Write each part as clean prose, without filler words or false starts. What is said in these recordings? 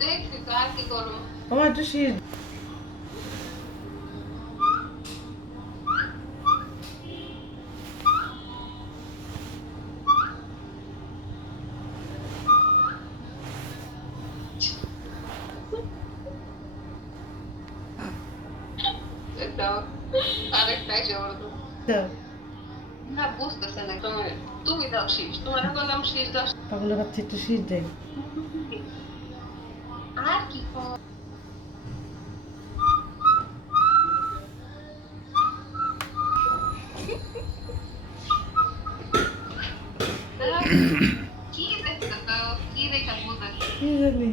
দেখছি তো আর কি করবো। আমার একটু শীষ দাও আরেকটা এসে বলতো দাও। না বুঝতেছে না তুমি তুমি দাও শীষ তোমার বললাম শীষ দাও পাগলের বাচ্চা একটু শীষ দেয়। আর কি কর দাও। কি দেখতে দাও কি দেখা বুঝতেছে কি জানি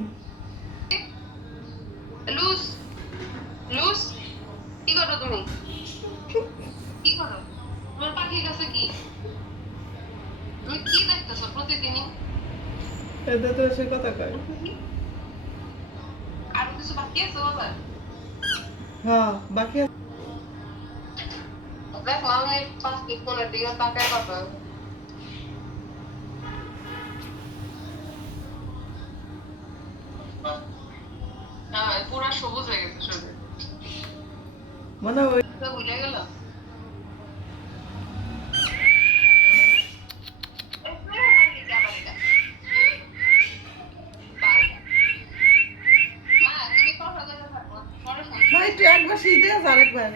লুজ লুজ কি করো তুমি কি করো তোমার পাখির কাছে কি তুমি কি দেখতেছো প্রতিদিনই এটা তো সে কথা কয়। আরো কিছু বাকি আছে বাবা হ্যাঁ বাকি আছে। দেখো আমি 5 মিনিট ফোনের দিকে তাকায় কথা হ্যাঁ পুরা সবুজ হয়ে গেছে শরীর মানে ওই তো ভুলে গেল মা তুমি কথা বলে থাকো পরে ফোন না একটু একবার শীষ দেয় আরেকবার